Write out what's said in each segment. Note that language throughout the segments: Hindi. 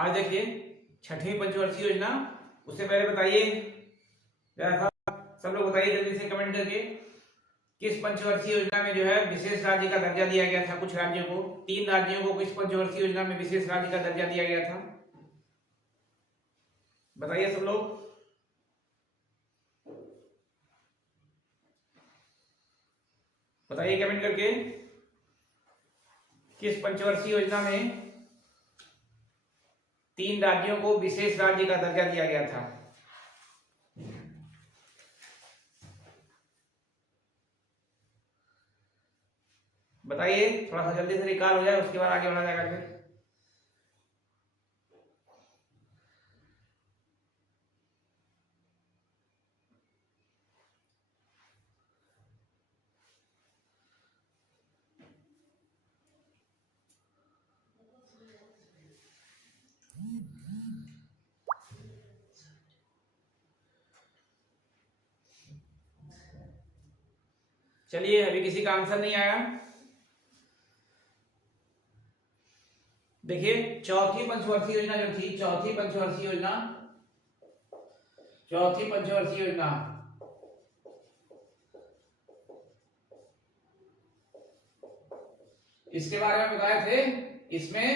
आज देखिए छठवीं पंचवर्षीय योजना। उससे पहले बताइए क्या था, सब लोग बताइए जल्दी से कमेंट करके, किस पंचवर्षीय योजना में जो है विशेष राज्य का दर्जा दिया गया था। कुछ राज्यों को, 3 राज्यों को किस पंचवर्षीय योजना में विशेष राज्य का दर्जा दिया गया था, बताइए सब लोग। बताइए कमेंट करके, किस पंचवर्षीय योजना में 3 राज्यों को विशेष राज्य का दर्जा दिया गया था। बताइए, थोड़ा सा जल्दी से रिकॉल हो जाए, उसके बाद आगे बढ़ा जाएगा फिर। चलिए, अभी किसी का आंसर नहीं आया। देखिए, चौथी पंचवर्षीय योजना जो थी, चौथी पंचवर्षीय योजना इसके बारे में बताए थे। इसमें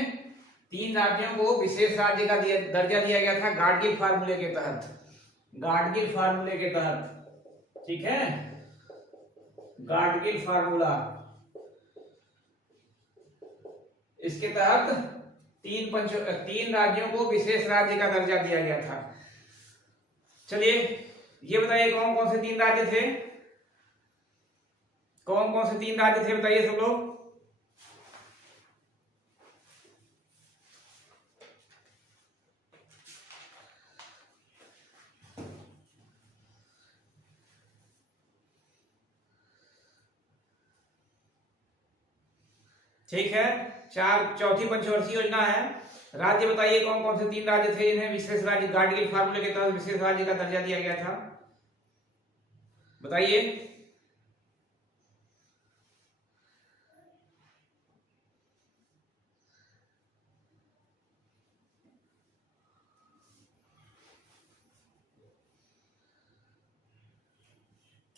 3 राज्यों को विशेष राज्य का दर्जा दिया गया था गाडगिल फार्मूले के तहत। गाडगिल फार्मूले के तहत, ठीक है, गाडगिल फार्मूला। इसके तहत 3 राज्यों को विशेष राज्य का दर्जा दिया गया था। चलिए, ये बताइए कौन कौन से 3 राज्य थे, कौन कौन से 3 राज्य थे, बताइए सब लोग। ठीक है, चौथी पंचवर्षीय योजना है। राज्य बताइए कौन कौन से 3 राज्य थे इन्हें विशेष राज्य गाडगिल फार्मूले के तहत विशेष राज्य का दर्जा दिया गया था, बताइए।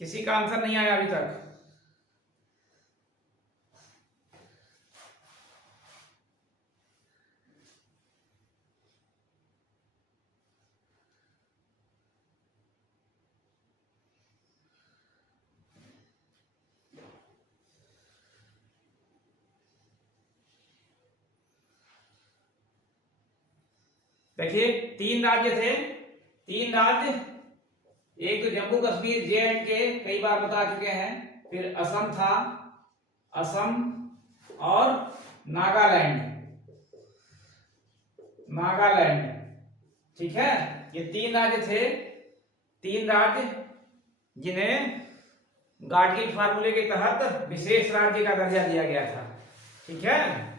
किसी का आंसर नहीं आया अभी तक। देखिए, 3 राज्य थे, 3 राज्य, एक तो जम्मू कश्मीर J&K कई बार बता चुके हैं, फिर असम था, असम और नागालैंड, ठीक है। ये 3 राज्य थे, 3 राज्य जिन्हें गाडगिल फार्मूले के तहत विशेष राज्य का दर्जा दिया गया था, ठीक है।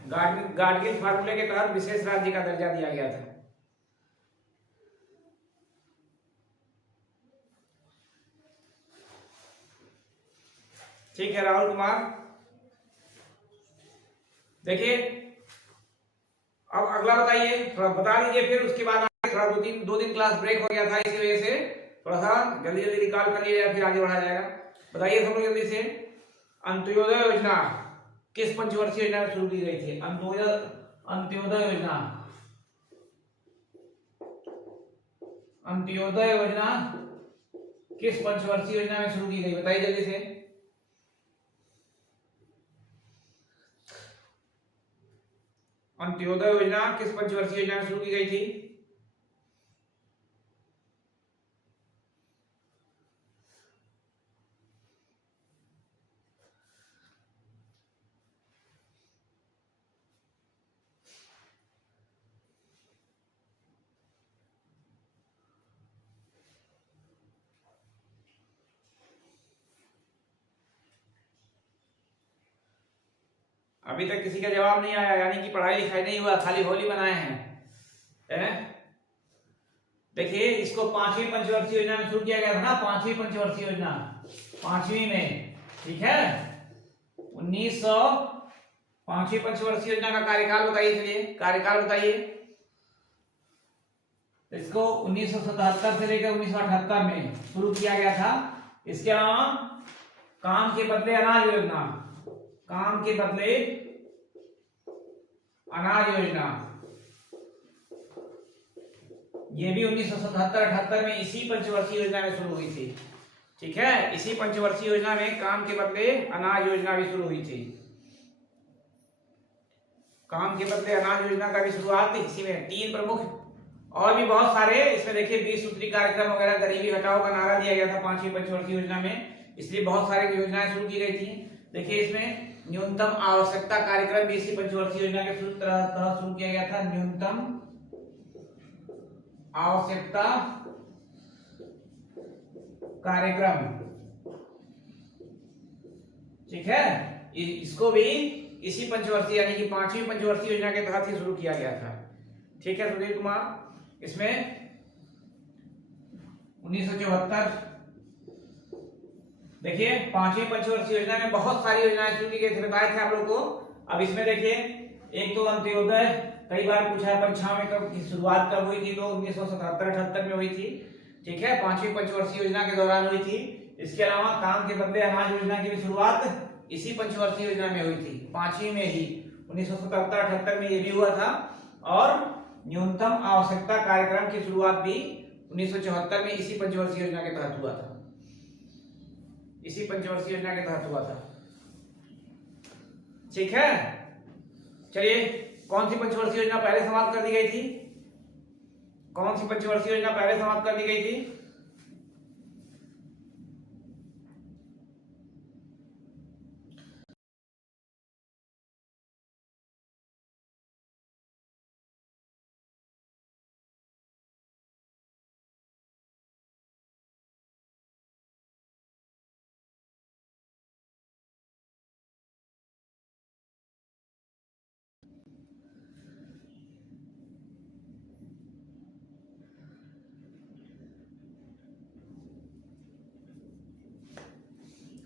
गाडगिल फार्मूले के तहत विशेष राज्य का दर्जा दिया गया था। ठीक है राहुल कुमार। देखिए, अब अगला बताइए, थोड़ा बता दीजिए, फिर उसके बाद थोड़ा 2 दिन क्लास ब्रेक हो गया था, इसी वजह से थोड़ा सा जल्दी जल्दी रिकॉल कर लिया जाए, फिर आगे बढ़ा जाएगा। बताइए सब लोग जल्दी से, अंत्योदय योजना किस पंचवर्षीय योजना में शुरू की गई थी। अंत्योदय योजना किस पंचवर्षीय योजना में शुरू की गई, बताइए जल्दी से। अंत्योदय योजना किस पंचवर्षीय योजना में शुरू की गई थी। अभी तक किसी का जवाब नहीं आया, यानी कि पढ़ाई लिखाई नहीं हुआ, खाली होली बनाए हैं। देखिए, इसको 5वीं पंचवर्षीय योजना में शुरू किया गया था ना, 5वीं पंचवर्षीय योजना, 5वीं में, ठीक है। 5वीं पंचवर्षीय योजना का कार्यकाल बताइए, चलिए कार्यकाल बताइए। तो इसको 1977 से लेकर 1978 में शुरू किया गया था। इसके अलावा काम के बदले अनाज योजना, काम के बदले अनाज योजना, ये भी 1977-78 में इसी पंचवर्षीय योजना में शुरू हुई थी। ठीक है, इसी पंचवर्षीय योजना में काम के बदले अनाज योजना भी शुरू हुई थी। काम के बदले अनाज योजना का भी शुरुआत इसी में। 3 प्रमुख और भी बहुत सारे इसमें देखिए 20 सूत्री कार्यक्रम वगैरह, गरीबी हटाओ का नारा दिया गया था 5वीं पंचवर्षीय योजना में, इसलिए बहुत सारी योजनाएं शुरू की गई थी। देखिए इसमें न्यूनतम आवश्यकता कार्यक्रम भी इसी पंचवर्षीय योजना के तहत शुरू किया गया था। न्यूनतम आवश्यकता कार्यक्रम, ठीक है, इसको भी इसी पंचवर्षीय यानी कि 5वीं पंचवर्षीय योजना के तहत ही शुरू किया गया था। ठीक है सुधीर कुमार, इसमें 1974 देखिए 5वीं पंचवर्षीय योजना में बहुत सारी योजनाएं शुरू की गई थी, बताए थे आप लोग को। अब इसमें देखिए एक तो अंत्योदय, कई बार पूछा है परीक्षा में कब की शुरुआत कब हुई थी, तो 1977-78 में हुई थी। ठीक है, 5वीं पंचवर्षीय योजना के दौरान हुई थी। इसके अलावा काम के बदले अनाज योजना की भी शुरुआत इसी पंचवर्षीय योजना में हुई थी, 5वीं में ही 1977-78 में ये भी हुआ था। और न्यूनतम आवश्यकता कार्यक्रम की शुरुआत भी 1974 में इसी पंचवर्षीय योजना के तहत हुआ था, इसी पंचवर्षीय योजना के तहत हुआ था। ठीक है, चलिए कौन सी पंचवर्षीय योजना पहले समाप्त कर दी गई थी? कौन सी पंचवर्षीय योजना पहले समाप्त कर दी गई थी?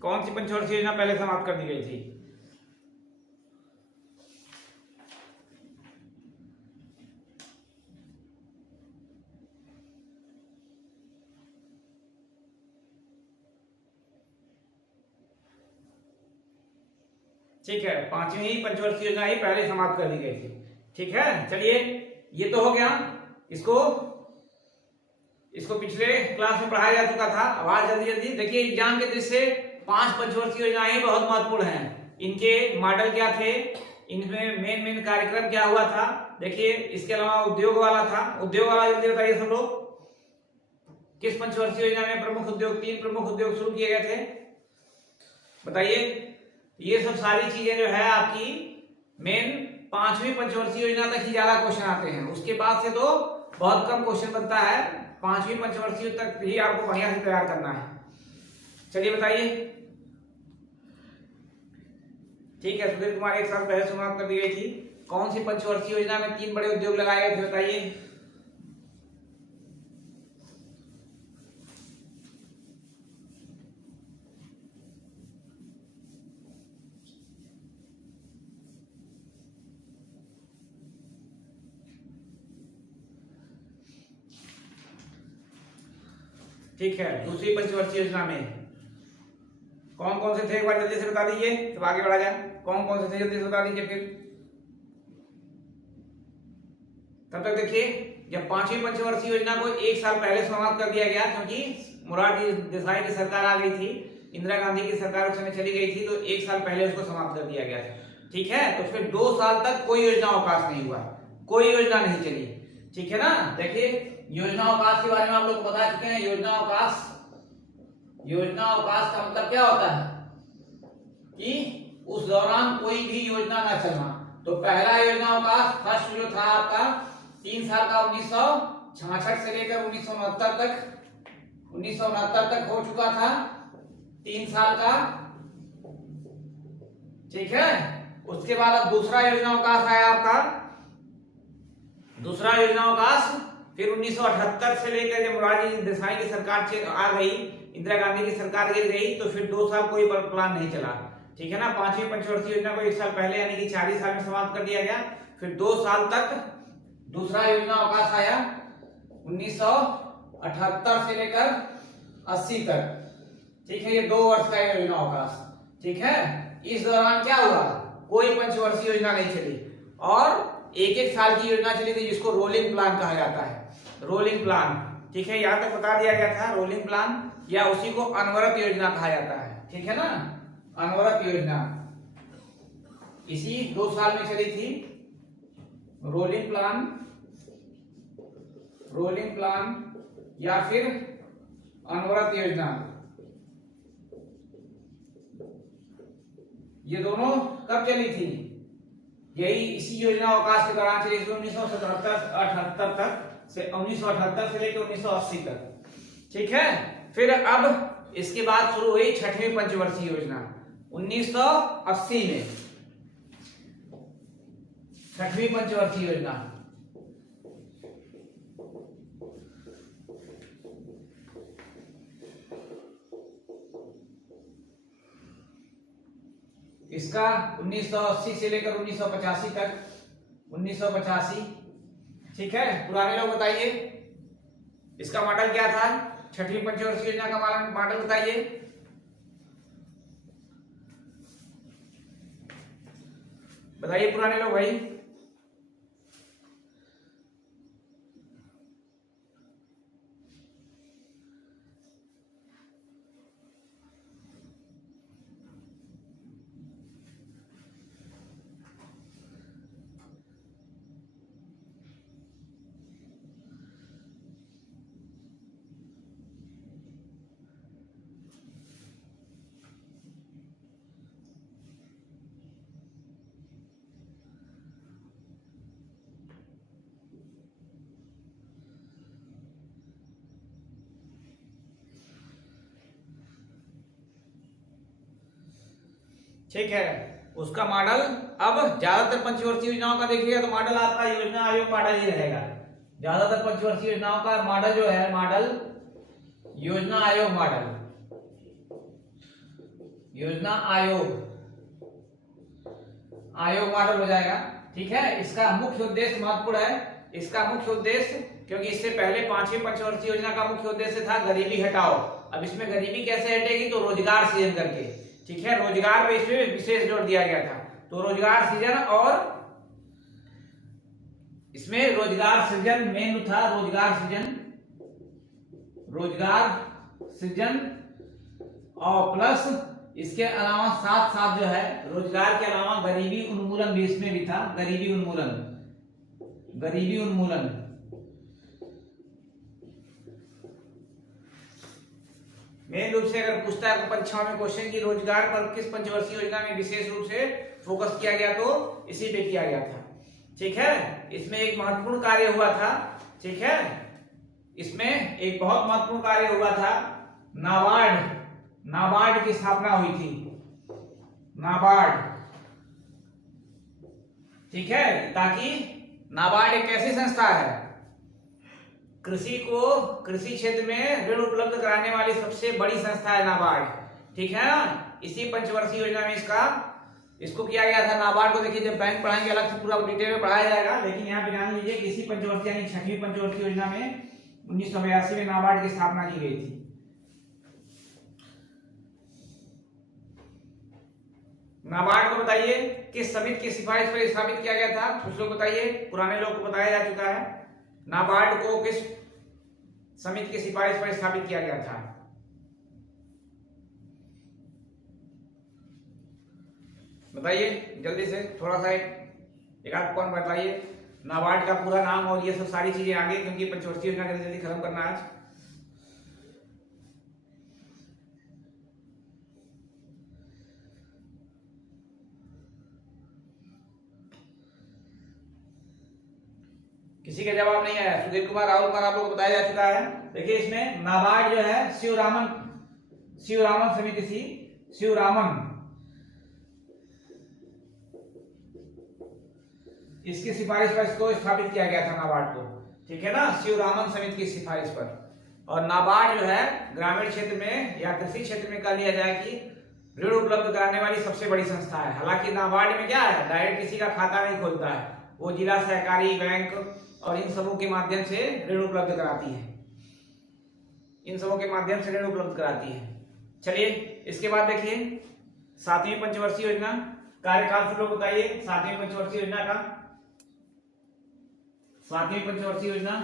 कौन सी पंचवर्षीय योजना पहले समाप्त कर दी गई थी? ठीक है, 5वीं पंचवर्षीय योजना ही पहले समाप्त कर दी गई थी। ठीक है, चलिए ये तो हो गया। इसको पिछले क्लास में पढ़ाया जा चुका था। अब आज जल्दी जल्दी देखिए, एग्जाम के दृष्टि से 5 पंचवर्षीय योजनाएं बहुत महत्वपूर्ण हैं। इनके मॉडल क्या थे, इनमें मेन कार्यक्रम क्या हुआ था, देखिए। इसके अलावा उद्योग वाला था, उद्योग वाला जल्दी बताइए सब लोग। किस पंचवर्षीय योजना में प्रमुख उद्योग, 3 प्रमुख उद्योग शुरू किए गए थे, बताइए। ये सब सारी चीजें जो है आपकी मेन 5वीं पंचवर्षीय योजना तक ही ज्यादा क्वेश्चन आते हैं, उसके बाद से तो बहुत कम क्वेश्चन बनता है। 5वीं पंचवर्षीय तक ही आपको बढ़िया से तैयार करना है। चलिए बताइए। ठीक है, सुधीर कुमार, एक साल पहले समाप्त कर दी गई थी। कौन सी पंचवर्षीय योजना में 3 बड़े उद्योग लगाए गए थे, बताइए। ठीक है, दूसरी पंचवर्षीय योजना में कौन कौन से थे, एक बार जल्दी से बता दीजिए, तब आगे बढ़ा जाए। कौन कौन से थे जल्दी से बता दीजिए। फिर तब तक देखिए, जब 5वीं पंचवर्षीय योजना को 1 साल पहले समाप्त कर दिया गया, क्योंकि मोरारजी देसाई की सरकार आ गई थी, इंदिरा गांधी की सरकार उस समय चली गई थी, तो 1 साल पहले उसको समाप्त कर दिया गया था। ठीक है, तो फिर 2 साल तक कोई योजना अवकाश नहीं हुआ, कोई योजना नहीं चली। ठीक है ना। देखिए, योजना अवकाश के बारे में आप लोग बता चुके हैं। योजना अवकाश का मतलब क्या होता है कि उस दौरान कोई भी योजना ना चलना। तो पहला योजना अवकाश फर्स्ट जो था आपका 3 साल का 1966 से लेकर 1969 तक हो चुका था, 3 साल का। ठीक है, उसके बाद अब दूसरा योजना अवकाश आया आपका, दूसरा योजना अवकाश फिर 1978 से लेकर जब मोरारजी देसाई की सरकार आ गई, इंदिरा गांधी की सरकार गिर गई, तो फिर 2 साल कोई प्लान नहीं चला। ठीक है ना। 5वीं पंचवर्षीय योजना को 1 साल पहले यानी कि 4 साल में समाप्त कर दिया गया। फिर 2 साल तक दूसरा योजना अवकाश आया, 1978 से लेकर 80 तक, ठीक है, ये 2 वर्ष का योजना अवकाश, ठीक है। इस दौरान क्या हुआ, कोई पंचवर्षीय योजना नहीं चली और एक एक साल की योजना चली थी, जिसको रोलिंग प्लान कहा जाता है, रोलिंग प्लान, ठीक है। यहां तक बता दिया गया था रोलिंग प्लान, या उसी को अनवरत योजना कहा जाता है, ठीक है ना, अनवरत योजना। इसी 2 साल में चली थी रोलिंग प्लान, रोलिंग प्लान या फिर अनवरत योजना। ये दोनों कब चली थी, यही इसी योजना अवकाश के दौरान चली थी, 1978 तक से 1978 से लेकर 1980 तक, ठीक है। फिर अब इसके बाद शुरू हुई 6वीं पंचवर्षीय योजना 1980 में, 6वीं पंचवर्षीय योजना। इसका 1980 से लेकर 1985 तक, 1985, ठीक है। पुराने लोग बताइए इसका मॉडल क्या था, 6वीं पंचवर्षीय योजना का मॉडल बताइए। बताइए पुराने लोग भाई। ठीक है, उसका मॉडल अब ज्यादातर पंचवर्षीय योजनाओं का देखिएगा तो मॉडल आपका योजना आयोग मॉडल ही रहेगा। ज्यादातर पंचवर्षीय योजनाओं का मॉडल जो है, मॉडल योजना आयोग मॉडल, योजना आयोग मॉडल हो जाएगा, ठीक है। इसका मुख्य उद्देश्य महत्वपूर्ण है, इसका मुख्य उद्देश्य, क्योंकि इससे पहले 5वीं पंचवर्षीय योजना का मुख्य उद्देश्य था गरीबी हटाओ। अब इसमें गरीबी कैसे हटेगी, तो रोजगार सृजन करके, ठीक है, रोजगार पे इसमें विशेष जोर दिया गया था। तो रोजगार सृजन, और इसमें रोजगार सृजन मेन था, रोजगार सृजन और प्लस इसके अलावा साथ साथ जो है, रोजगार के अलावा गरीबी उन्मूलन भी इसमें भी था, गरीबी उन्मूलन। मेन रूप से अगर पूछता है परीक्षाओं में क्वेश्चन की रोजगार पर किस पंचवर्षीय योजना में विशेष रूप से फोकस किया गया, तो इसी पे किया गया था, ठीक है। इसमें एक महत्वपूर्ण कार्य हुआ था, ठीक है, इसमें एक बहुत महत्वपूर्ण कार्य हुआ था, नाबार्ड की स्थापना हुई थी, नाबार्ड, ठीक है। ताकि नाबार्ड एक ऐसी संस्था है, कृषि क्षेत्र में ऋण उपलब्ध कराने वाली सबसे बड़ी संस्था है नाबार्ड, ठीक है ना। इसी पंचवर्षीय योजना में इसको किया गया था। नाबार्ड को देखिए, जब बैंक पढ़ाएंगे अलग से पूरा डिटेल में पढ़ाया जाएगा, लेकिन यहाँ पे जान लीजिए कि इसी पंचवर्षीय यानी 6वीं पंचवर्षीय योजना में 1982 में नाबार्ड की स्थापना की गई थी। नाबार्ड को बताइए किस समिति की सिफारिश पर स्थापित किया गया था, कुछ लोग बताइए, पुराने लोग को बताया जा चुका है। नाबार्ड को किस समिति की सिफारिश पर स्थापित किया गया था, बताइए जल्दी से, थोड़ा सा एक आध पॉइंट बताइए। नाबार्ड का पूरा नाम और ये सब सारी चीजें आगे, क्योंकि पंचवर्षीय योजना जल्दी जल्दी खत्म करना आज। किसी का जवाब नहीं आया। सुधीर कुमार, राहुल कुमार, आप लोग को बताया जा चुका है। देखिए इसमें नाबार्ड जो है शिवरामन समिति थी, शिवरामन, इसकी सिफारिश पर इसको स्थापित किया गया था नाबार्ड को, ठीक है ना, शिवरामन समिति की सिफारिश पर। और नाबार्ड जो है ग्रामीण क्षेत्र में या कृषि क्षेत्र में कह लिया जाए कि ऋण उपलब्ध कराने वाली सबसे बड़ी संस्था है। हालांकि नाबार्ड में क्या है, डायरेक्ट किसी का खाता नहीं खोलता है, वो जिला सहकारी बैंक और इन सबों के माध्यम से ऋण उपलब्ध कराती है, इन सबों के माध्यम से ऋण उपलब्ध कराती है। चलिए इसके बाद देखिए 7वीं पंचवर्षीय योजना, कार्यकाल शुरू बताइए 7वीं पंचवर्षीय योजना का। 7वीं पंचवर्षीय योजना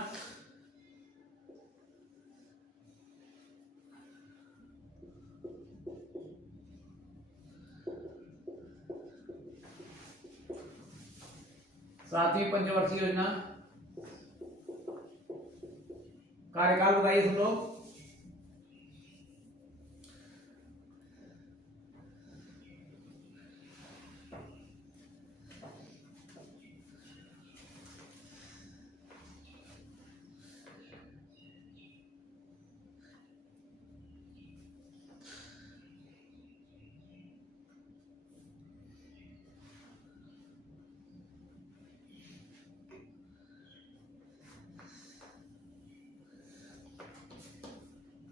कार्यकाल बताइए सब लोग।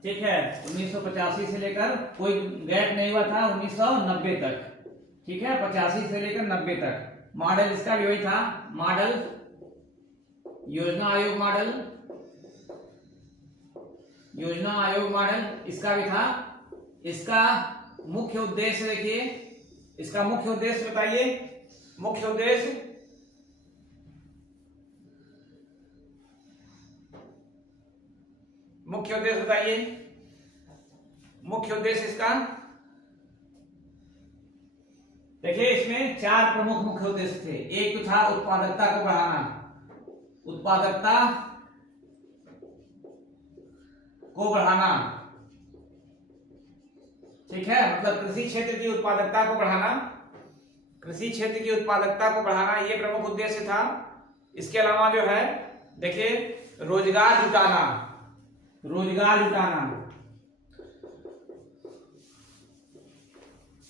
ठीक है, 1985 से लेकर कोई गैप नहीं हुआ था 1990 तक। ठीक है, 85 से लेकर 90 तक। मॉडल इसका भी वही था, मॉडल योजना आयोग मॉडल, योजना आयोग मॉडल इसका भी था। इसका मुख्य उद्देश्य देखिए, इसका मुख्य उद्देश्य बताइए। मुख्य उद्देश्य बताइए। मुख्य उद्देश्य इसका देखिए, इसमें 4 प्रमुख मुख्य उद्देश्य थे। एक तो था उत्पादकता को बढ़ाना, उत्पादकता को बढ़ाना। ठीक है, मतलब कृषि क्षेत्र की उत्पादकता को बढ़ाना, कृषि क्षेत्र की उत्पादकता को बढ़ाना ये प्रमुख उद्देश्य था। इसके अलावा जो है देखिए रोजगार जुटाना, रोजगार जुटाना,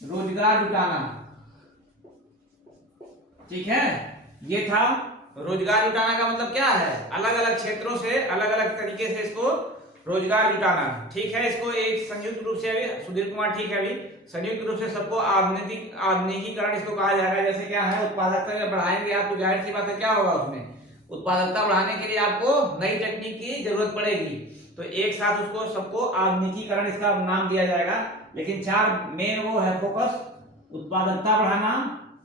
रोजगार जुटाना। ठीक है, ये था रोजगार जुटाना का मतलब क्या है, अलग अलग क्षेत्रों से अलग अलग तरीके से इसको रोजगार जुटाना। ठीक है, इसको एक संयुक्त रूप से अभी सुधीर कुमार, ठीक है, अभी संयुक्त रूप से सबको आधुनिकीकरण इसको कहा जाएगा। जैसे क्या है, उत्पादकता जब बढ़ाएंगे आप तो जाहिर सी बात है क्या होगा, उसमें उत्पादकता बढ़ाने के लिए आपको नई तकनीक की जरूरत पड़ेगी, तो एक साथ उसको सबको आधुनिकीकरण इसका नाम दिया जाएगा। लेकिन 4 मेन वो है फोकस, उत्पादकता बढ़ाना,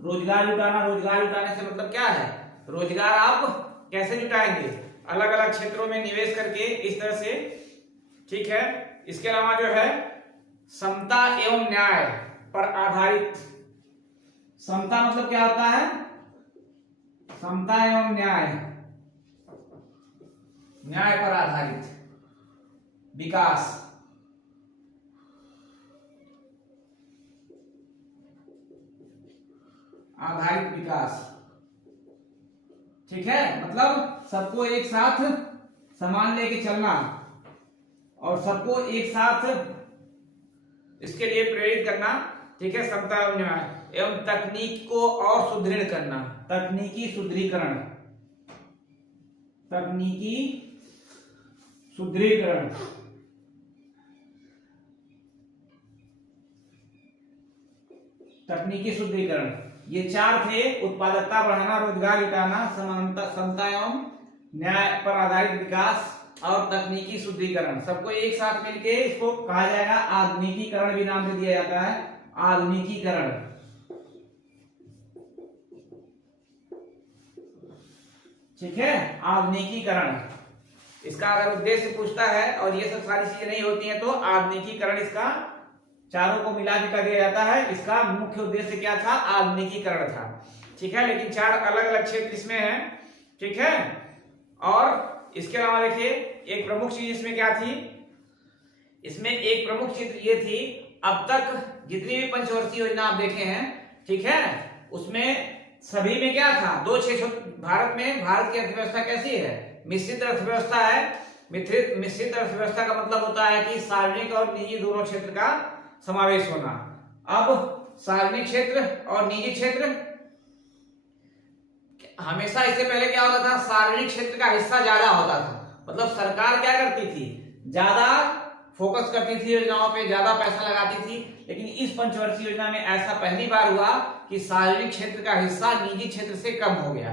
रोजगार जुटाना। रोजगार जुटाने से मतलब क्या है, रोजगार आप कैसे जुटाएंगे, अलग अलग क्षेत्रों में निवेश करके इस तरह से। ठीक है, इसके अलावा जो है समता एवं न्याय पर आधारित। समता मतलब क्या होता है, समता एवं न्याय, न्याय पर आधारित विकास। आधारित विकास। ठीक है, मतलब सबको एक साथ समान लेके चलना और सबको एक साथ इसके लिए प्रेरित करना। ठीक है, समता एवं तकनीक को और सुदृढ़ करना, तकनीकी सुदृढ़ीकरण, तकनीकी सुदृढ़ीकरण। तकनीकी सुदृढ़ीकरण ये 4 थे, उत्पादकता बढ़ाना, रोजगार जुटाना, समता एवं न्याय पर आधारित विकास और तकनीकी शुद्धिकरण। सबको एक साथ मिलके इसको कहा जाएगा आधुनिकीकरण, भी नाम से दिया जाता है, आधुनिकीकरण। ठीक है, आधुनिकीकरण इसका अगर उद्देश्य पूछता है और ये सब सारी चीजें नहीं होती हैं तो आधुनिकीकरण इसका चारों को मिला के कर दिया जाता है। इसका मुख्य उद्देश्य क्या था, आधुनिकीकरण था। ठीक है, लेकिन 4 अलग अलग क्षेत्र इसमें है। ठीक है, और इसके अलावा देखिए एक प्रमुख चीज इसमें क्या थी, इसमें एक प्रमुख चीज ये थी, अब तक जितनी भी पंचवर्षीय योजना आप देखे हैं, ठीक है, उसमें सभी में क्या था, 2 क्षेत्र। भारत में, भारत की अर्थव्यवस्था कैसी है, मिश्रित अर्थव्यवस्था है। मिश्रित अर्थव्यवस्था का मतलब होता है कि सार्वजनिक और निजी दोनों क्षेत्र का समावेश होना। अब सार्वजनिक क्षेत्र और निजी क्षेत्र, हमेशा इससे पहले क्या होता था, सार्वजनिक क्षेत्र का हिस्सा ज्यादा होता था, मतलब सरकार क्या करती थी, ज्यादा फोकस करती थी योजनाओं पे, ज्यादा पैसा लगाती थी। लेकिन इस पंचवर्षीय योजना में ऐसा पहली बार हुआ कि सार्वजनिक क्षेत्र का हिस्सा निजी क्षेत्र से कम हो गया।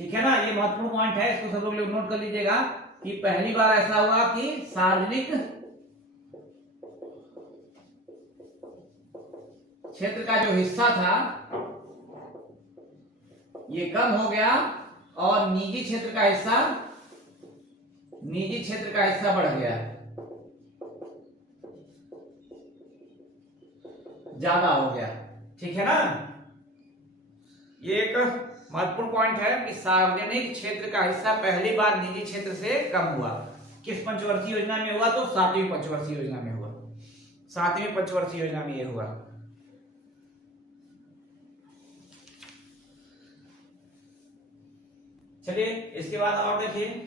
ठीक है ना, ये महत्वपूर्ण पॉइंट है, इसको सब लोग नोट कर लीजिएगा कि पहली बार ऐसा हुआ कि सार्वजनिक क्षेत्र का जो हिस्सा था ये कम हो गया और निजी क्षेत्र का हिस्सा बढ़ गया, ज्यादा हो गया। ठीक है ना, ये एक महत्वपूर्ण पॉइंट है कि सार्वजनिक क्षेत्र का हिस्सा पहली बार निजी क्षेत्र से कम हुआ। किस पंचवर्षीय योजना में हुआ? तो 7वीं पंचवर्षीय योजना में हुआ। 7वीं पंचवर्षीय योजना में ये हुआ। चलिए इसके बाद और देखिए,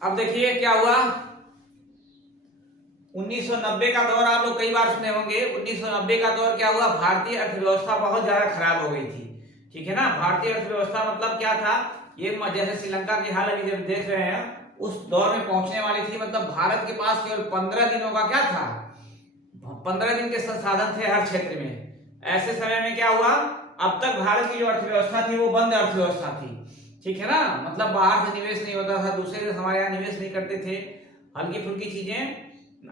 अब देखिए क्या हुआ। 1990 का दौर आप लोग कई बार सुने होंगे। 1990 का दौर क्या हुआ, भारतीय अर्थव्यवस्था बहुत ज्यादा खराब हो गई थी। ठीक है ना, भारतीय अर्थव्यवस्था मतलब क्या था, ये जैसे श्रीलंका की हाल अभी जब देख रहे हैं उस दौर में पहुंचने वाली थी। मतलब भारत के पास केवल 15 दिनों का क्या था, 15 दिन के संसाधन थे हर क्षेत्र में। ऐसे समय में क्या हुआ, अब तक भारत की जो अर्थव्यवस्था थी वो बंद अर्थव्यवस्था थी। ठीक है ना, मतलब बाहर से निवेश नहीं होता था, दूसरे देश हमारे यहाँ निवेश नहीं करते थे, हल्की फुल्की चीजें,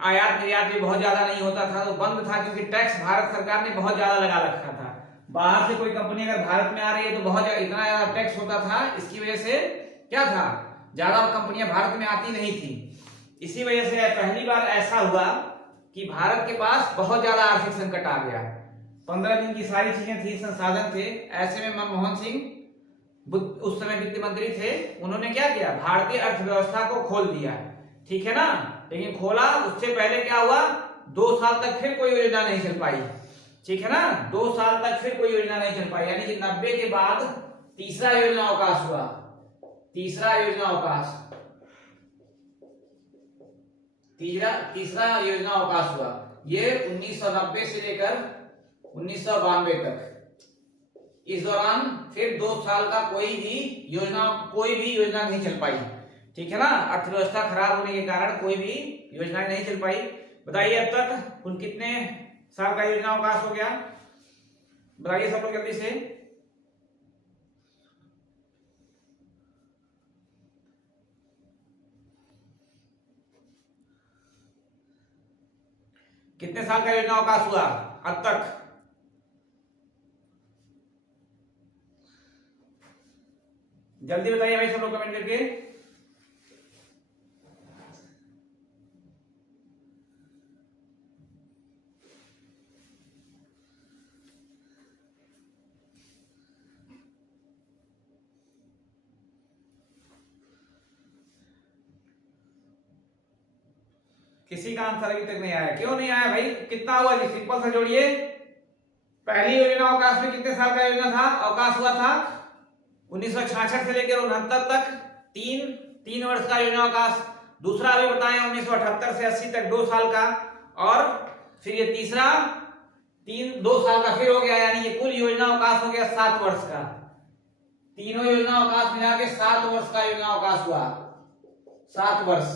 आयात निर्यात भी बहुत ज्यादा नहीं होता था, तो बंद था क्योंकि टैक्स भारत सरकार ने बहुत ज्यादा लगा रखा था। बाहर से कोई कंपनी अगर भारत में आ रही है तो बहुत इतना ज्यादा टैक्स होता था, इसकी वजह से क्या था, ज्यादा कंपनियां भारत में आती नहीं थी। इसी वजह से पहली बार ऐसा हुआ कि भारत के पास बहुत ज्यादा आर्थिक संकट आ गया। 15 दिन की सारी चीजें थी, संसाधन थे। ऐसे में मनमोहन सिंह उस समय वित्त मंत्री थे, उन्होंने क्या किया, भारतीय अर्थव्यवस्था को खोल दिया। ठीक है ना, लेकिन खोला, उससे पहले क्या हुआ, 2 साल तक फिर कोई योजना नहीं चल पाई। ठीक है ना, 2 साल तक फिर कोई योजना नहीं चल पाई, यानी कि 90 के बाद तीसरा योजना अवकाश हुआ। तीसरा योजना अवकाश हुआ। ये 1990 से लेकर 1992 तक। इस दौरान फिर 2 साल का कोई भी योजना नहीं चल पाई। ठीक है ना, अर्थव्यवस्था खराब होने के कारण कोई भी योजना नहीं चल पाई। बताइए अब तक कुल कितने साल का योजना अवकाश हो गया, बताइए सब लोग जल्दी से। कितने साल का योजना अवकाश हुआ अब तक? जल्दी बताइए भाई सब लोग कमेंट करके। किसी का आंसर अभी तक नहीं आया, क्यों नहीं आया भाई? कितना हुआ जी, सिंपल सा जोड़िए। पहली योजना अवकाश में कितने साल का योजना था, अवकाश हुआ था 1966 से लेकर 69 तक, तीन वर्ष का योजना अवकाश। दूसरा अभी बताया 1978 से 80 तक 2 साल का, और फिर ये तीसरा 2 साल का फिर हो गया, यानी ये कुल योजना अवकाश हो गया 7 वर्ष का। तीनों योजना अवकाश मिला के 7 वर्ष का योजना अवकाश हुआ। 7 वर्ष।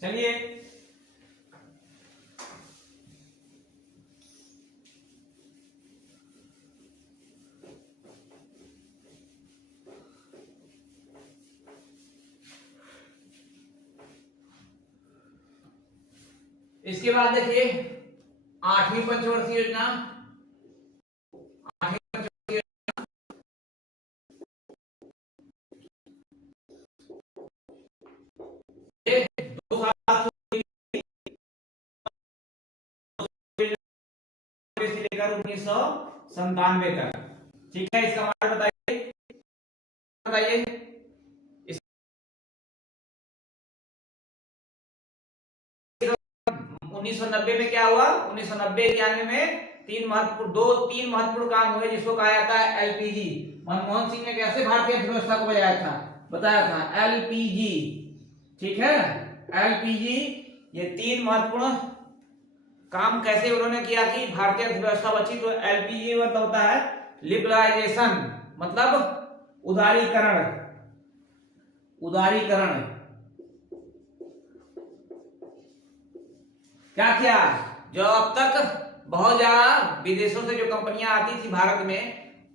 चलिए इसके बाद देखिए 8वीं पंचवर्षीय योजना। 8वीं पंचवर्षीय योजना 2 साल से लेकर 1997 तक। ठीक है, इसका मतलब बताइए 1990 में क्या हुआ, 1990-91 में तीन महत्वपूर्ण काम हुए जिसको कहा जाता है एलपीजी। मनमोहन सिंह ने कैसे भारतीय अर्थव्यवस्था को बताया था एलपीजी। ठीक है, एलपीजी, ये 3 महत्वपूर्ण काम कैसे उन्होंने किया कि भारतीय अर्थव्यवस्था बची। तो एलपीजी मतलब होता है लिबरलाइजेशन, मतलब उदारीकरण। उदारीकरण क्या किया, जो अब तक बहुत ज्यादा विदेशों से जो कंपनियां आती थी भारत में,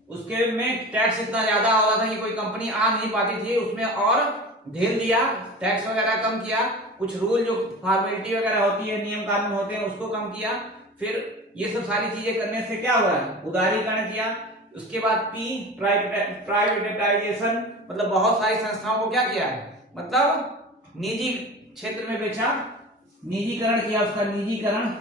उसके में टैक्स इतना ज्यादा होता था कि कोई कंपनी आ नहीं पाती थी, उसमें और ढील दिया, टैक्स वगैरह कम किया, कुछ रूल जो फॉर्मेलिटी वगैरह होती है, नियम कानून होते हैं, उसको कम किया। फिर ये सब सारी चीजें करने से क्या हुआ, उदारीकरण किया। उसके बाद पी प्राइवेटाइजेशन, मतलब बहुत सारी संस्थाओं को क्या किया है, मतलब निजी क्षेत्र में बेचा, निजीकरण किया उसका, निजीकरण।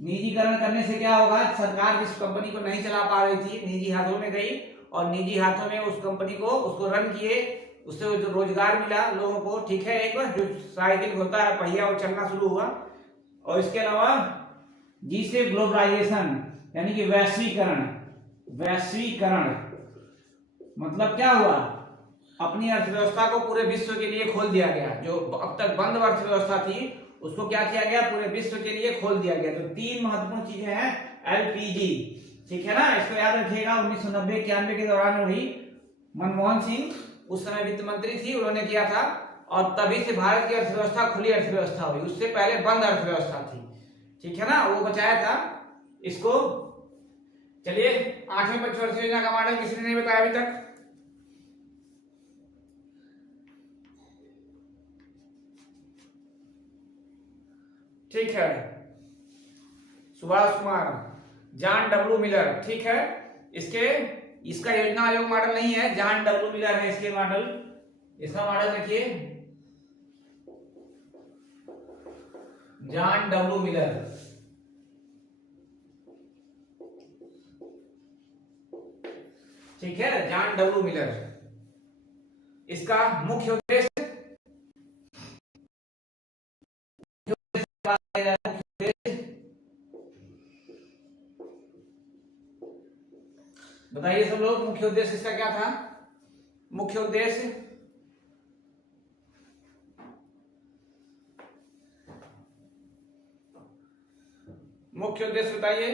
निजीकरण करने से क्या होगा, सरकार जिस कंपनी को नहीं चला पा रही थी, निजी हाथों में गई और निजी हाथों में उस कंपनी को उसको रन किए, उससे जो रोजगार मिला लोगों को, ठीक है, एक जो साइकिल होता है पहिया वो चलना शुरू हुआ। और इसके अलावा जी से ग्लोबलाइजेशन, यानी कि वैश्वीकरण। वैश्वीकरण मतलब क्या हुआ, अपनी अर्थव्यवस्था को पूरे विश्व के लिए खोल दिया गया, जो अब तक बंद अर्थव्यवस्था थी उसको क्या किया गया, पूरे विश्व के लिए खोल दिया गया। तो तीन महत्वपूर्ण चीजें हैं एलपीजी, ठीक है ना, इसको याद रखिएगा। 1990-91 के दौरान हुई, मनमोहन सिंह उस समय वित्त मंत्री थी, उन्होंने किया था, और तभी से भारत की अर्थव्यवस्था खुली अर्थव्यवस्था हुई, उससे पहले बंद अर्थव्यवस्था थी, ठीक है ना, वो बचाया था इसको। चलिए, 8वें पंचवर्षीय योजना का मॉडल किसी ने नहीं बताया अभी तक। ठीक है, Subhash Kumar, John W Miller, ठीक है, इसका योजना आयोग मॉडल नहीं है, जॉन डब्ल्यू मिलर है इसके मॉडल। इसका मॉडल देखिए, जॉन डब्ल्यू मिलर, ठीक है, जॉन डब्ल्यू मिलर। इसका मुख्य उद्देश्य बताइए सब लोग, मुख्य उद्देश्य इसका क्या था, मुख्य उद्देश्य मुख्य उद्देश्य बताइए।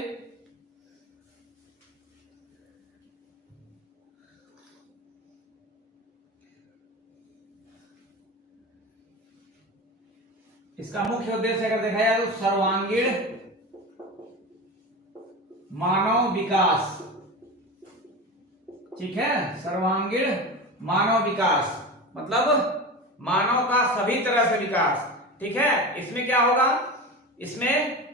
इसका मुख्य उद्देश्य अगर देखा जाए तो सर्वांगीण मानव विकास, ठीक है, सर्वांगीण मानव विकास, मतलब मानव का सभी तरह से विकास, ठीक है। इसमें क्या होगा, इसमें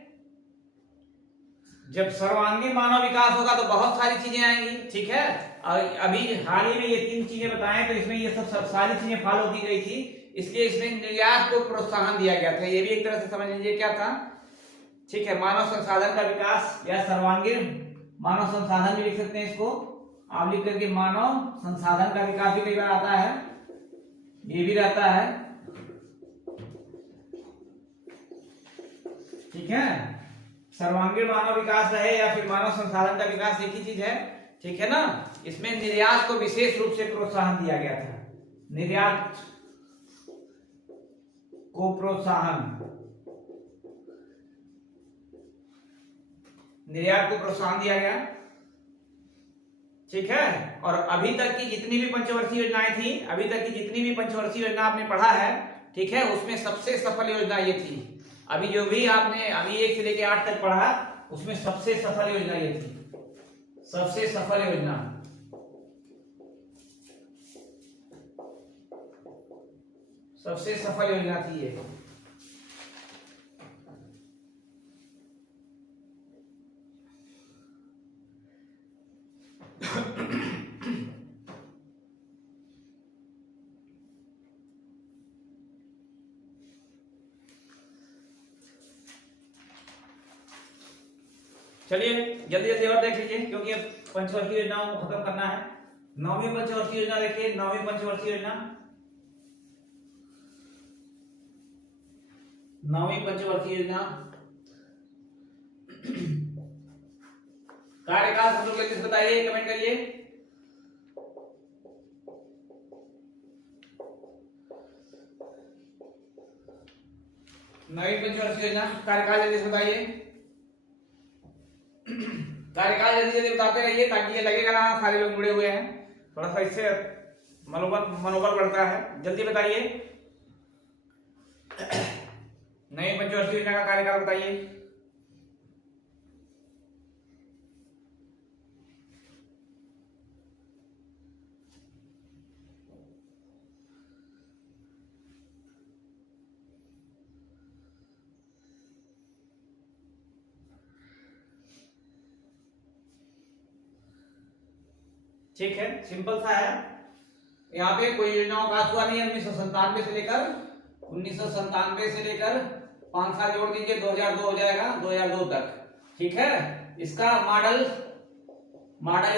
जब सर्वांगीण मानव विकास होगा तो बहुत सारी चीजें आएंगी, ठीक है। और अभी हाल ही में ये 3 चीजें बताएं, तो इसमें ये सब सारी चीजें फॉलो की गई थी, इसलिए इसमें निर्यात को प्रोत्साहन दिया गया था। ये भी एक तरह से समझ लीजिए क्या था, ठीक है, मानव संसाधन का विकास या सर्वांगीण मानव संसाधन भी लिख सकते हैं इसको आप, लिख करके मानव संसाधन का विकास भी कई बार आता है, ये भी रहता है, ठीक है। सर्वांगीण मानव विकास रहे या फिर मानव संसाधन का विकास, एक ही चीज है, ठीक है ना। इसमें निर्यात को विशेष रूप से प्रोत्साहन दिया गया था, निर्यात को प्रोत्साहन, निर्यात को प्रोत्साहन दिया गया, ठीक है। और अभी तक की जितनी भी पंचवर्षीय योजनाएं थी, अभी तक की जितनी भी पंचवर्षीय योजना आपने पढ़ा है, ठीक है, उसमें सबसे सफल योजना ये थी। अभी जो भी आपने अभी 1 से लेकर 8 तक पढ़ा, उसमें सबसे सफल योजना ये थी, सबसे सफल योजना, सबसे सफल योजना थी ये। चलिए जल्दी जल्दी और देख लीजिए, क्योंकि अब पंचवर्षीय योजनाओं को खत्म करना है। 9वीं पंचवर्षीय योजना देखिए, 9वीं पंचवर्षीय योजना, 9वीं पंचवर्षीय योजना कार्यकाल सब लोग जल्दी बताइए, कमेंट करिए। नवीन पंचवर्षीय योजना कार्यकाल जल्दी से बताइए। कार्यकाल जल्दी जल्दी बताते रहिए ताकि ये लगेगा ना सारे लोग जुड़े हुए हैं, थोड़ा सा इससे मनोबल बढ़ता है। जल्दी बताइए, नवीन पंचवर्षीय योजना का कार्यकाल बताइए। ठीक है, सिंपल सा है। यहाँ पे कोई योजनाओं का हुआ नहीं है। 1997 से लेकर 5 साल जोड़ दीजिए, 2002 हो जाएगा, 2002 तक। ठीक है, इसका मॉडल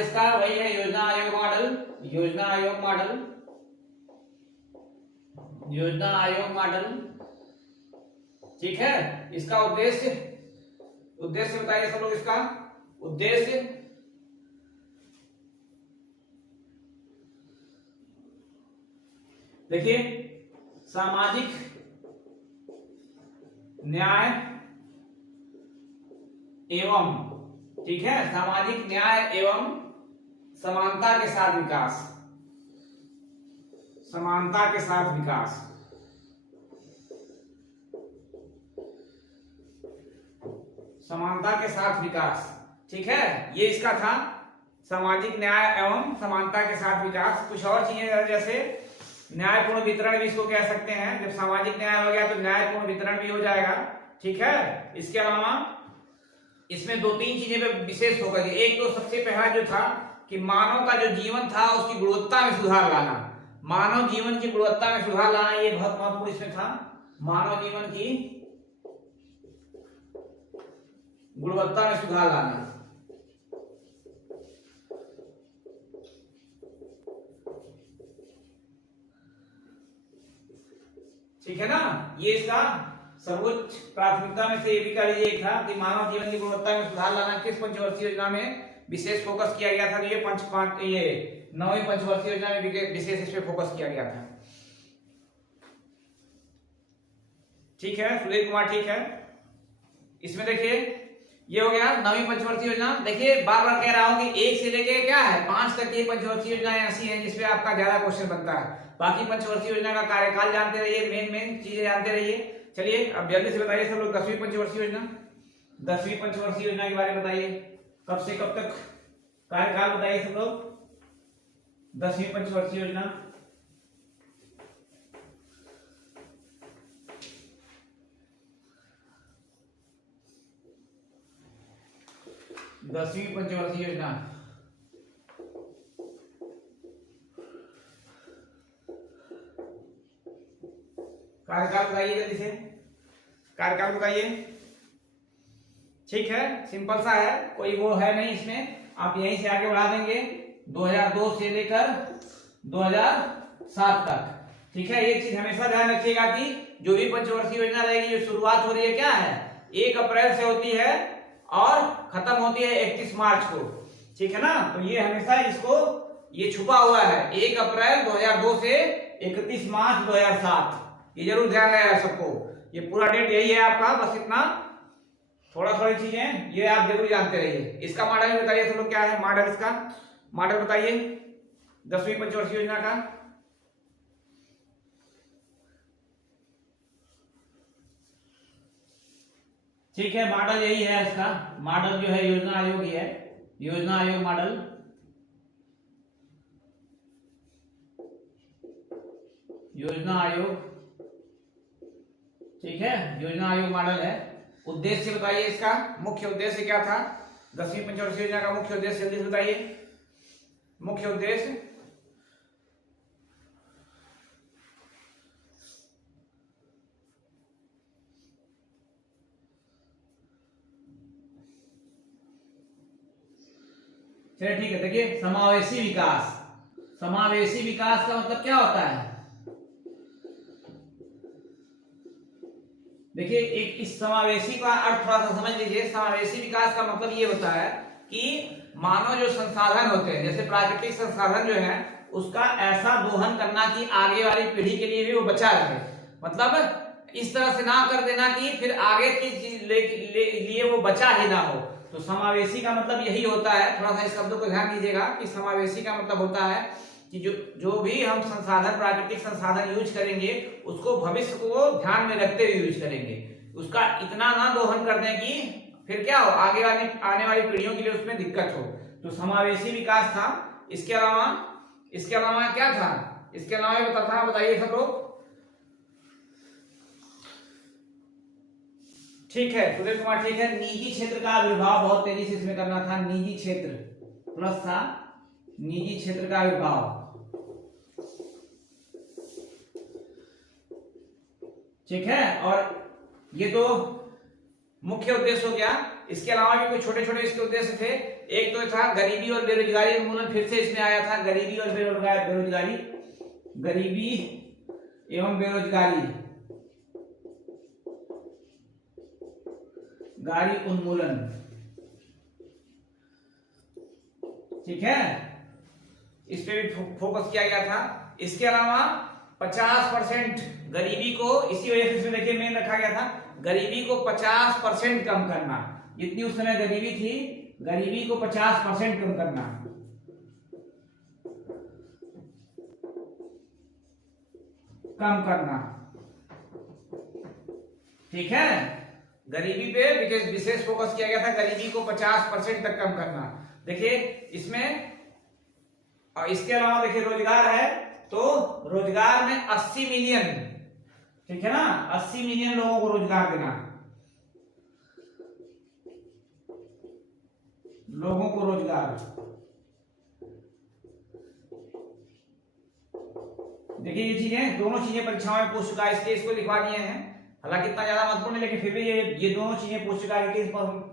इसका वही है, योजना आयोग मॉडल। ठीक है, इसका उद्देश्य बताइए सब लोग। इसका उद्देश्य देखिए, सामाजिक न्याय एवं, ठीक है, सामाजिक न्याय एवं समानता के साथ विकास, ठीक है, ये इसका था, सामाजिक न्याय एवं समानता के साथ विकास। कुछ और चीजें जैसे न्यायपूर्ण वितरण भी इसको कह सकते हैं। जब सामाजिक न्याय हो गया तो न्यायपूर्ण वितरण भी हो जाएगा। ठीक है, इसके अलावा इसमें 2-3 चीजें पे विशेष फोकस है। एक तो सबसे पहला जो था कि मानव का जो जीवन था उसकी गुणवत्ता में सुधार लाना, मानव जीवन की गुणवत्ता में सुधार लाना, ये बहुत महत्वपूर्ण इसमें था। मानव जीवन की गुणवत्ता में सुधार लाना। ठीक है ना, ये इसका सर्वोच्च प्राथमिकता में से ये भी कह लीजिए एक था कि मानव जीवन की गुणवत्ता में सुधार लाना। किस पंचवर्षीय योजना में विशेष फोकस किया गया था? तो ये नवीं पंचवर्षीय योजना में विशेष इस पे फोकस किया गया था। ठीक है सुधीर कुमार, ठीक है। इसमें देखिए ये हो गया नवीं पंचवर्षीय योजना। देखिए बार बार कह रहा हूं कि 1 से लेके क्या है 5 तक की पंचवर्षीय योजनाएं ऐसी हैं जिसपे आपका ज्यादा क्वेश्चन बनता है। बाकी पंचवर्षीय योजना का कार्यकाल जानते रहिए, मेन चीजें जानते रहिए। चलिए अब जल्दी से बताइए सब लोग 10वीं पंचवर्षीय योजना, 10वीं पंचवर्षीय योजना के बारे में बताइए। कब से कब तक कार्यकाल बताइए सब लोग। 10वीं पंचवर्षीय योजना कार्यकाल बताइए, जल्दी से कार्यकाल बताइए। ठीक है, सिंपल सा है, कोई वो है नहीं इसमें, आप यहीं से आगे बढ़ा देंगे 2002 से लेकर 2007 तक। ठीक है, एक चीज हमेशा ध्यान रखिएगा कि जो भी पंचवर्षीय योजना रहेगी, जो शुरुआत हो रही है क्या है 1 अप्रैल से होती है और खत्म होती है 31 मार्च को। ठीक है ना, तो ये हमेशा इसको ये छुपा हुआ है 1 अप्रैल 2002 से 31 मार्च 2007। ये जरूर ध्यान रहे सबको, ये पूरा डेट यही है आपका, बस इतना थोड़ी चीजें ये आप जरूर जानते रहिए। इसका मॉडल भी बताइए सब लोग, क्या है मॉडल, इसका मॉडल बताइए 10वीं पंचवर्षीय योजना का। ठीक है, मॉडल यही है इसका, मॉडल जो है योजना आयोग ही है, योजना आयोग मॉडल। योजना आयोग, ठीक है, योजना आयोग मॉडल है। उद्देश्य बताइए इसका, मुख्य उद्देश्य क्या था 10वीं पंचवर्षीय योजना का? मुख्य उद्देश्य जल्दी से बताइए। मुख्य उद्देश्य चलिए ठीक है, देखिए समावेशी विकास। समावेशी विकास का मतलब क्या होता है? देखिए एक इस समावेशी का अर्थ थोड़ा सा समझ लीजिए। समावेशी विकास का मतलब ये होता है कि मानव जो संसाधन होते हैं, जैसे प्राकृतिक संसाधन जो है उसका ऐसा दोहन करना कि आगे वाली पीढ़ी के लिए भी वो बचा रहे। मतलब इस तरह से ना कर देना कि फिर आगे की चीज लिए वो बचा ही ना हो। तो समावेशी का मतलब यही होता है, थोड़ा सा इस शब्दों को ध्यान दीजिएगा कि समावेशी का मतलब होता है कि जो भी हम संसाधन, प्राकृतिक संसाधन यूज करेंगे उसको भविष्य को ध्यान में रखते हुए यूज करेंगे, उसका इतना ना दोहन कर दें कि फिर क्या हो, आगे आने वाली पीढ़ियों के लिए उसमें दिक्कत हो। तो समावेशी विकास था। इसके अलावा क्या था, इसके अलावा ये बता था, बताइए सब लोग। ठीक है सुरेश कुमार, ठीक है। निजी क्षेत्र का आविर्भाव बहुत तेजी से इसमें करना था, निजी क्षेत्र प्लस था निजी क्षेत्र का आविर्भाव। ठीक है, और ये तो मुख्य उद्देश्य हो गया। इसके अलावा भी कुछ छोटे छोटे इसके उद्देश्य थे। एक तो था गरीबी और बेरोजगारी उन्मूलन, फिर से इसमें आया था गरीबी और बेरोजगारी, गरीबी एवं बेरोजगारी उन्मूलन। ठीक है, इस पे भी फोकस किया गया था। इसके अलावा 50% गरीबी को, इसी वजह से इसमें देखिए मेन रखा गया था, गरीबी को 50% कम करना। जितनी उस समय गरीबी थी, गरीबी को 50% कम करना। ठीक है, गरीबी पे विशेष फोकस किया गया था, गरीबी को 50% तक कम करना। देखिए इसमें, और इसके अलावा देखिए रोजगार है, तो रोजगार में 80 मिलियन, ठीक है ना, 80 मिलियन लोगों को रोजगार देना, लोगों को रोजगार। देखिए ये चीजें, दोनों चीजें परीक्षाओं में पूछ चुका है, इसलिए इसको लिखवा दिए हैं। हालांकि इतना ज्यादा महत्वपूर्ण है, लेकिन फिर भी ये दोनों चीजें पूछ चुका है कि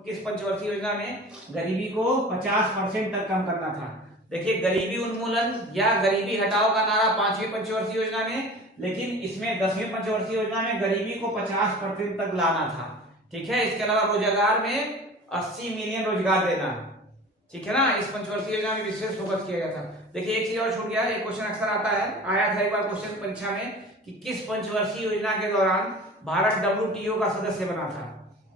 किस पंचवर्षीय योजना में गरीबी को 50% तक कम करना था। देखिए गरीबी उन्मूलन या गरीबी हटाओ का नारा 5वीं पंचवर्षीय योजना में, लेकिन इसमें 10वीं पंचवर्षीय योजना में गरीबी को 50% तक लाना था। ठीक है, इसके अलावा रोजगार में 80 मिलियन रोजगार देना। ठीक है ना, इस पंचवर्षीय योजना में विशेष फोकस किया गया था। देखिए एक चीज और छूट गया, एक क्वेश्चन अक्सर आता है, आया था एक बार क्वेश्चन परीक्षा में कि किस पंचवर्षीय योजना के दौरान भारत WTO का सदस्य बना था।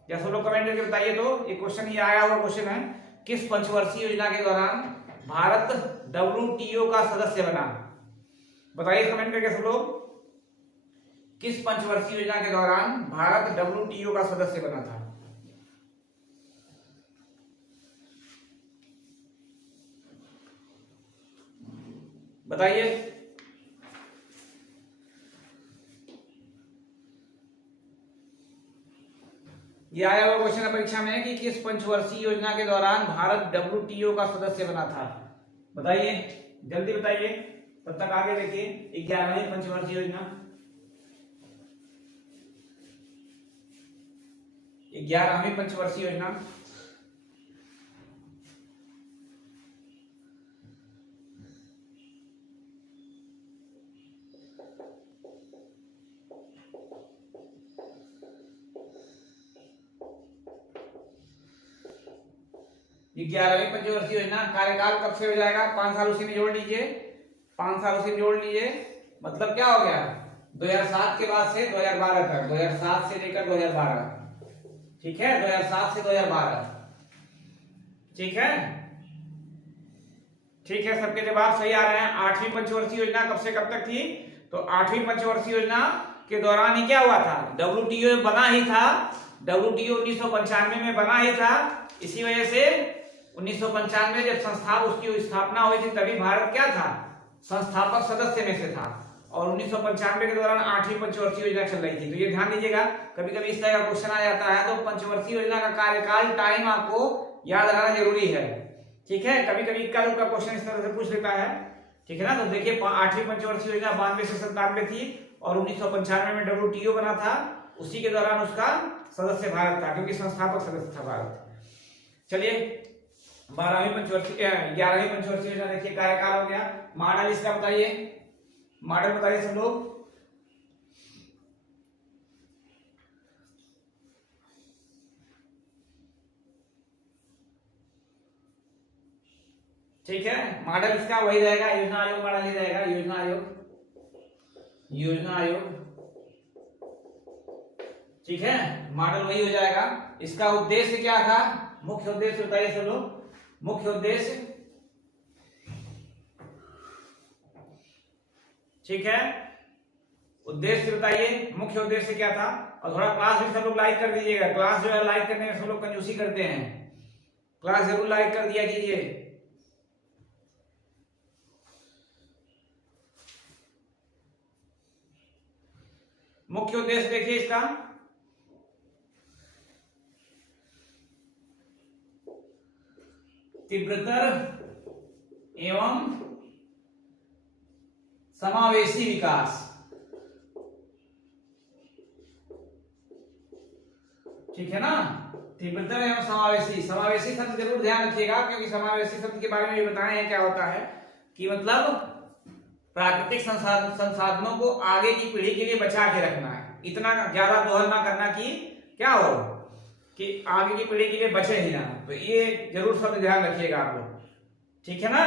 या सब लोग कमेंट करके बताइए। तो एक क्वेश्चन ये आया हुआ क्वेश्चन है, किस पंचवर्षीय योजना के दौरान भारत WTO का सदस्य बना। बताइए कमेंट करके सब लोग, किस पंचवर्षीय योजना के दौरान भारत WTO का सदस्य बना था। बताइए। ये आया हुआ क्वेश्चन है परीक्षा में कि किस पंचवर्षीय योजना के दौरान भारत WTO का सदस्य बना था। बताइए, जल्दी बताइए, तब तक आगे देखिए। 11वीं पंचवर्षीय योजना, 11वीं पंचवर्षीय योजना। ये 11वीं पंचवर्षीय योजना कार्यकाल कब से हो जाएगा, 5 साल उसी में जोड़ लीजिए, 5 साल उसी में जोड़ लीजिए। मतलब क्या हो गया, 2007 के बाद से 2012 तक, 2007 से लेकर 2012। ठीक है, 2007 से 2012। ठीक है, ठीक है, सबके जवाब सही आ रहे हैं। 8वीं पंचवर्षीय योजना कब से कब तक थी, तो 8वीं पंचवर्षीय योजना के दौरान ही क्या हुआ था, WTO बना ही था, WTO 1995 में बना ही था। इसी वजह से 1995 जब उसकी स्थापना हुई थी, तभी भारत क्या था, संस्थापक सदस्य में से था। और 1995 के दौरान 8वीं पंचवर्षीय योजना चल रही थी। तो ये ध्यान दीजिएगा, कभी कभी इस तरह का क्वेश्चन आ जाता है, तो पंचवर्षीय योजना का कार्यकाल टाइम आपको याद रखना जरूरी है। ठीक है, कभी कभी इक्का दुक्का क्वेश्चन इस तरह से पूछ लेता है। ठीक है ना, तो देखिए 8वीं पंचवर्षीय योजना 92 से 97 थी, और 1995 में WTO बना था, उसी के दौरान उसका सदस्य भारत था, क्योंकि संस्थापक सदस्य था भारत। चलिए 11वीं पंचवर्षीय योजना देखिए कार्यकाल हो गया। मॉडल इसका बताइए, मॉडल बताइए सब लोग। ठीक है, मॉडल इसका वही रहेगा, योजना आयोग मॉडल ही रहेगा, योजना आयोग ठीक है, मॉडल वही हो जाएगा। इसका उद्देश्य क्या था, मुख्य उद्देश्य बताइए सब लोग, मुख्य उद्देश्य, ठीक है, उद्देश्य बताइए, मुख्य उद्देश्य क्या था। और थोड़ा क्लास भी सब लोग लाइक कर दीजिएगा, क्लास जो है लाइक करने में सब लोग कंजूसी करते हैं, क्लास जरूर लाइक कर दिया कीजिए। मुख्य उद्देश्य देखिए इसका, तीव्रतर एवं समावेशी विकास, ठीक है ना। तीव्रतर एवं समावेशी, समावेशी शब्द जरूर ध्यान रखिएगा, क्योंकि समावेशी शब्द के बारे में भी बताए हैं क्या होता है, कि मतलब प्राकृतिक संसाधनों को आगे की पीढ़ी के लिए बचा के रखना है, इतना ज्यादा दोहन ना करना कि क्या हो, कि आगे की पीढ़ी के लिए बचे ही ना। तो ये जरूर शब्द ध्यान रखिएगा आप लोग, ठीक है ना।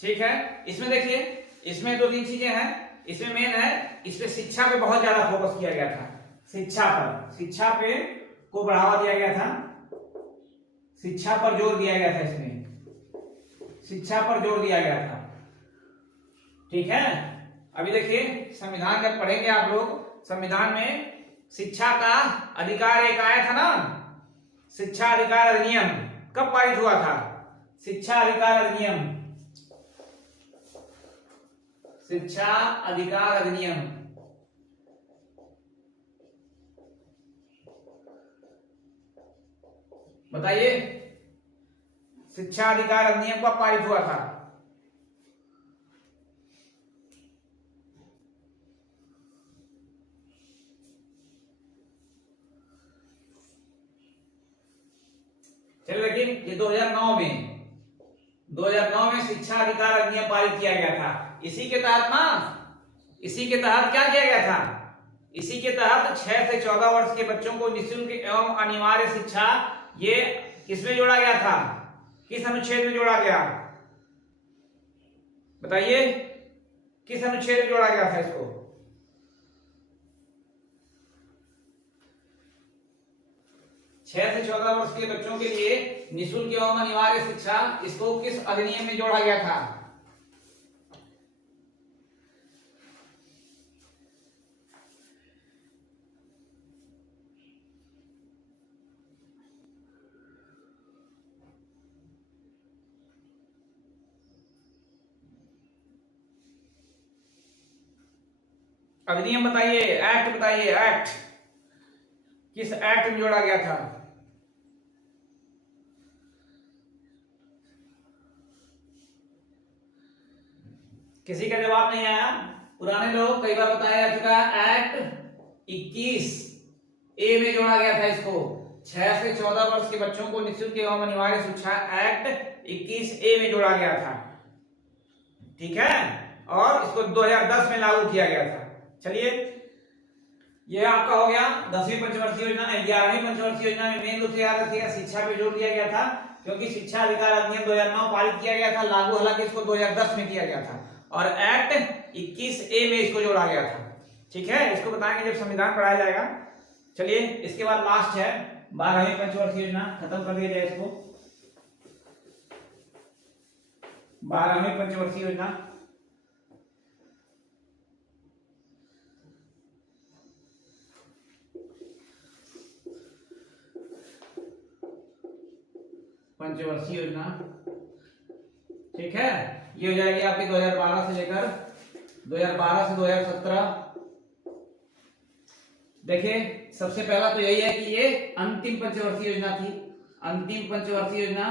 ठीक है, इसमें देखिए, इसमें दो तीन चीजें हैं। इसमें मेन है, इसमें शिक्षा पे बहुत ज्यादा फोकस किया गया था, शिक्षा पर, शिक्षा पे को बढ़ावा दिया गया था, शिक्षा पर जोर दिया गया था, इसमें शिक्षा पर जोर दिया गया था, ठीक है। अभी देखिए संविधान जब पढ़ेंगे आप लोग, संविधान में शिक्षा का अधिकार एक आया था ना, शिक्षा अधिकार अधिनियम कब पारित हुआ था, शिक्षा अधिकार अधिनियम, शिक्षा अधिकार अधिनियम, बताइए शिक्षा अधिकार अधिनियम कब पारित हुआ था। चलिए देखिए, ये 2009 में शिक्षा अधिकार अधिनियम पारित किया गया था। इसी के तहत ना, इसी के तहत क्या किया गया था, इसी के तहत 6 से 14 वर्ष के बच्चों को निःशुल्क एवं अनिवार्य शिक्षा, ये किसमें जोड़ा गया था, किस अनुच्छेद में जोड़ा गया, बताइए किस अनुच्छेद में जोड़ा गया था इसको। छह से 14 वर्ष के बच्चों के लिए निःशुल्क एवं अनिवार्य शिक्षा, इसको किस अधिनियम में जोड़ा गया था। अधिनियम बताइए, एक्ट बताइए, एक्ट किस एक्ट में जोड़ा गया था। किसी का जवाब नहीं आया, पुराने लोग कई बार बताया जा चुका है, एक्ट 21A में जोड़ा गया था इसको, 6 से 14 वर्ष के बच्चों को निःशुल्क एवं अनिवार्य शिक्षा, एक्ट 21A में जोड़ा गया था, ठीक है, और इसको 2010 में लागू किया गया था। चलिए, यह आपका हो गया 10वीं पंचवर्षीय योजना। 11वीं पंचवर्षीय योजना में मेन रूप से याद रखिएगा, शिक्षा पे जोर दिया गया था, क्योंकि शिक्षा अधिकार अधिनियम 2009 पारित किया गया था, लागू हालांकि इसको 2010 में किया गया था, और एक्ट 21A में इसको जोड़ा गया था, ठीक है। इसको बताएंगे जब संविधान पढ़ाया जाएगा। चलिए, इसके बाद लास्ट है 12वीं पंचवर्षीय योजना, खत्म कर दिया जाए इसको। 12वीं पंचवर्षीय योजना, पंचवर्षीय योजना, ठीक है। ये हो जाएगी आपकी 2012 से लेकर 2012 से 2017। देखिए, सबसे पहला तो यही है कि ये अंतिम पंचवर्षीय योजना थी, अंतिम पंचवर्षीय योजना,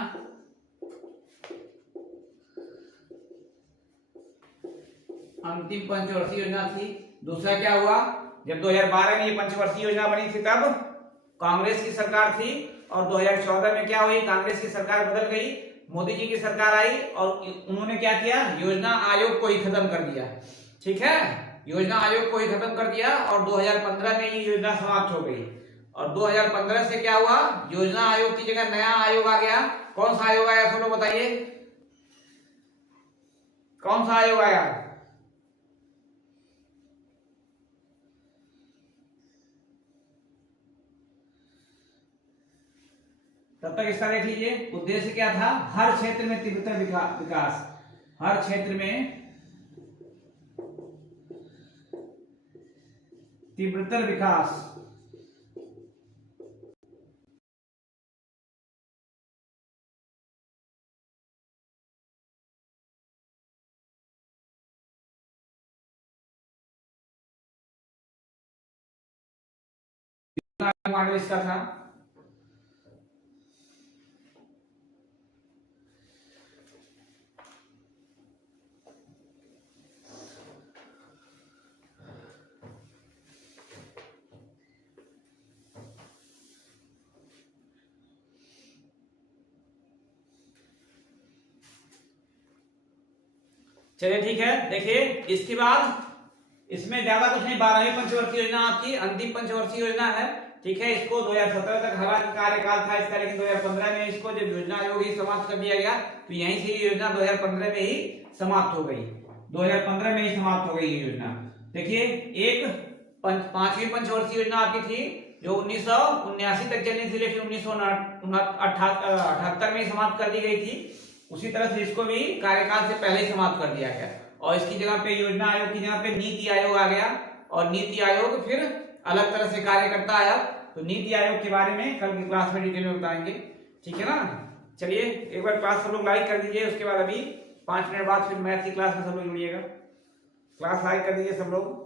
अंतिम पंचवर्षीय योजना थी। दूसरा क्या हुआ, जब 2012 में ये पंचवर्षीय योजना बनी थी तब कांग्रेस की सरकार थी, और 2014 में क्या हुई, कांग्रेस की सरकार बदल गई, मोदी जी की सरकार आई, और उन्होंने क्या किया, योजना आयोग को ही खत्म कर दिया, ठीक है, योजना आयोग को ही खत्म कर दिया, और 2015 में ये योजना समाप्त हो गई। और 2015 से क्या हुआ, योजना आयोग की जगह नया आयोग आ गया। कौन सा आयोग आया, सब लोग बताइए, कौन सा आयोग आया, तब तक इसका देख लीजिए। उद्देश्य क्या था? हर क्षेत्र में तीव्रतर विकास, हर क्षेत्र में तीव्रतर विकास। मॉडल इसका था। चलिए ठीक है, देखिए इसके बाद इसमें ज्यादा कुछ नहीं, 12वीं पंचवर्षीय योजना आपकी अंतिम पंचवर्षीय योजना है। ठीक है, इसको 2017 तक हालांकि कार्यकाल था इसका, लेकिन 2015 में इसको जब योजना आयोग ही समाप्त कर दिया गया, तो यहीं से ये योजना 2015 में ही समाप्त हो गई। 2015 में ही समाप्त हो गई ये योजना। देखिए एक 5वीं पंचवर्षीय योजना आपकी थी जो 1979 तक चलनी थी, लेकिन 1978 में समाप्त कर दी गई थी। उसी तरह से इसको भी कार्यकाल से पहले ही समाप्त कर दिया गया, और इसकी जगह पे योजना आयोग की जगह पे नीति आयोग आ गया, और नीति आयोग फिर अलग तरह से कार्य करता आया। तो नीति आयोग के बारे में कल की क्लास में डिटेल में बताएंगे, ठीक है ना। चलिए एक बार क्लास सब लोग लाइक कर दीजिए, उसके बाद अभी 5 मिनट बाद फिर मैथ की क्लास में सब लोग जुड़िएगा। क्लास लाइक कर दीजिए सब लोग।